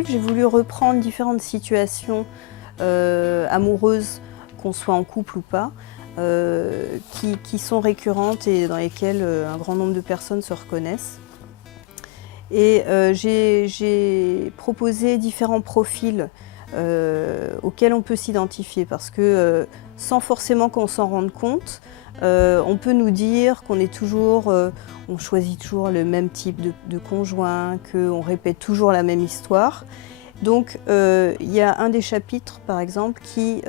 livre, j'ai voulu reprendre différentes situations amoureuses, qu'on soit en couple ou pas, qui sont récurrentes et dans lesquelles un grand nombre de personnes se reconnaissent. Et j'ai proposé différents profils auxquels on peut s'identifier parce que sans forcément qu'on s'en rende compte, on peut nous dire qu'on est toujours, on choisit toujours le même type de conjoint, qu'on répète toujours la même histoire. Donc il y a un des chapitres par exemple qui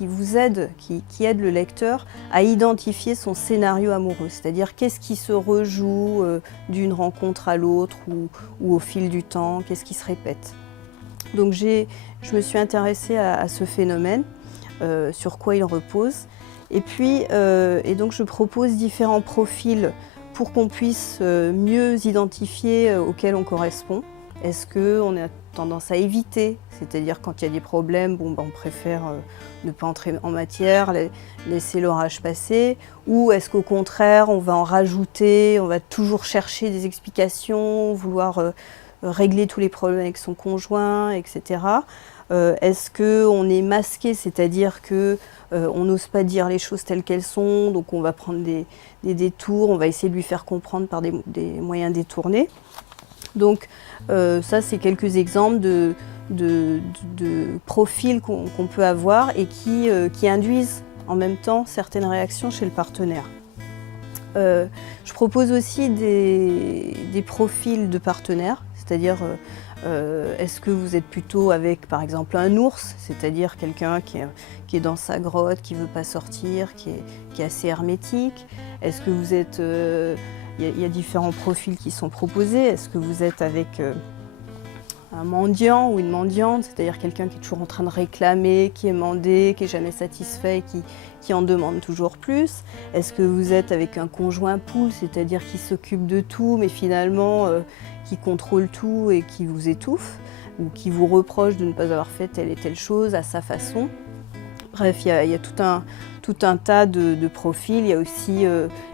vous aide, qui aide le lecteur à identifier son scénario amoureux, c'est-à-dire qu'est-ce qui se rejoue d'une rencontre à l'autre ou au fil du temps, qu'est-ce qui se répète. Donc je me suis intéressée à ce phénomène, sur quoi il repose. Et puis donc je propose différents profils pour qu'on puisse mieux identifier auxquels on correspond. Est-ce qu'on a tendance à éviter, c'est-à-dire quand il y a des problèmes, on préfère ne pas entrer en matière, laisser l'orage passer, ou est-ce qu'au contraire on va en rajouter, on va toujours chercher des explications, vouloir régler tous les problèmes avec son conjoint, etc. Est-ce qu'on est masqué, c'est-à-dire qu'on n'ose pas dire les choses telles qu'elles sont, donc on va prendre des détours, on va essayer de lui faire comprendre par des moyens détournés. Donc ça, c'est quelques exemples de profils qu'on peut avoir et qui induisent en même temps certaines réactions chez le partenaire. Je propose aussi des profils de partenaires, c'est-à-dire est-ce que vous êtes plutôt avec par exemple un ours, c'est-à-dire quelqu'un qui est dans sa grotte, qui ne veut pas sortir, qui est assez hermétique. Est-ce que vous êtes... Il y a différents profils qui sont proposés. Est-ce que vous êtes avec un mendiant ou une mendiante, c'est-à-dire quelqu'un qui est toujours en train de réclamer, qui est mandé, qui n'est jamais satisfait, qui en demande toujours plus? Est-ce que vous êtes avec un conjoint poule, c'est-à-dire qui s'occupe de tout, mais finalement qui contrôle tout et qui vous étouffe, ou qui vous reproche de ne pas avoir fait telle et telle chose à sa façon? Bref, il y a tout un tas de profils. Il y a aussi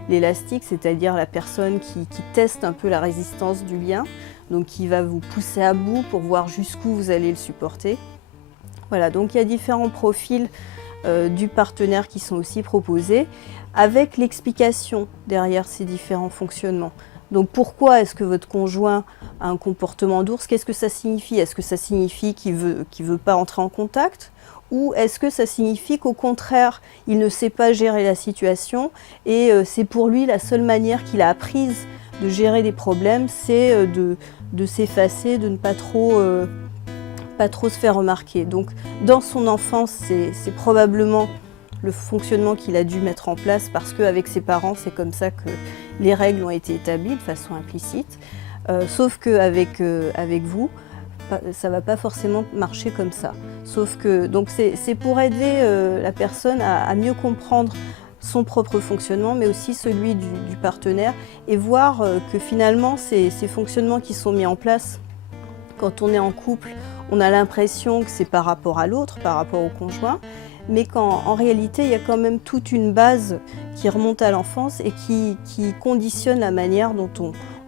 l'élastique, c'est-à-dire la personne qui teste un peu la résistance du lien, donc qui va vous pousser à bout pour voir jusqu'où vous allez le supporter. Voilà, donc il y a différents profils du partenaire qui sont aussi proposés, avec l'explication derrière ces différents fonctionnements. Donc pourquoi est-ce que votre conjoint a un comportement d'ours? Qu'est-ce que ça signifie? Est-ce que ça signifie qu'il veut pas entrer en contact? Ou est-ce que ça signifie qu'au contraire, il ne sait pas gérer la situation et c'est pour lui la seule manière qu'il a apprise de gérer des problèmes, c'est de s'effacer, de ne pas trop se faire remarquer. Donc dans son enfance, c'est probablement le fonctionnement qu'il a dû mettre en place parce qu'avec ses parents, c'est comme ça que les règles ont été établies de façon implicite. Sauf qu'avec vous, ça ne va pas forcément marcher comme ça. Sauf que donc c'est pour aider la personne à mieux comprendre son propre fonctionnement, mais aussi celui du partenaire, et voir que finalement ces fonctionnements qui sont mis en place quand on est en couple, on a l'impression que c'est par rapport à l'autre, par rapport au conjoint, mais qu'en réalité, il y a quand même toute une base qui remonte à l'enfance et qui conditionne la manière dont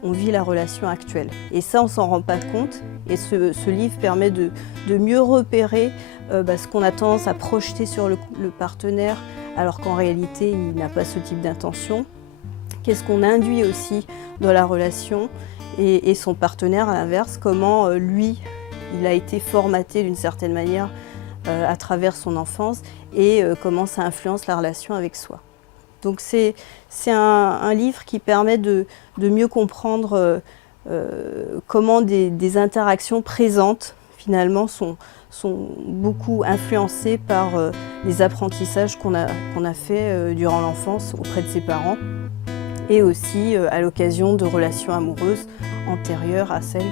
on vit la relation actuelle. Et ça, on ne s'en rend pas compte. Et ce livre permet de mieux repérer ce qu'on a tendance à projeter sur le partenaire, alors qu'en réalité, il n'a pas ce type d'intention. Qu'est-ce qu'on induit aussi dans la relation et son partenaire, à l'inverse, comment lui, il a été formaté d'une certaine manière à travers son enfance et comment ça influence la relation avec soi. Donc c'est un livre qui permet de mieux comprendre comment des interactions présentes finalement sont beaucoup influencées par les apprentissages qu'on a fait durant l'enfance auprès de ses parents et aussi à l'occasion de relations amoureuses antérieures à celle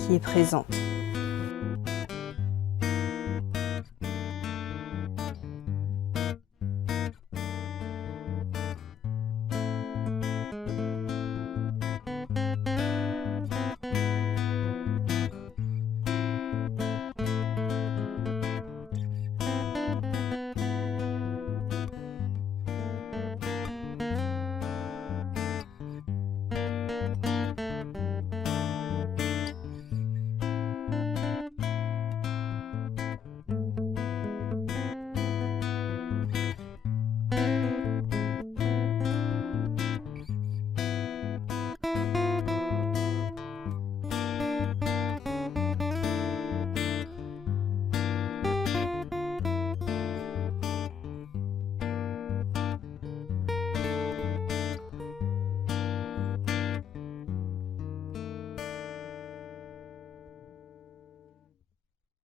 qui est présente.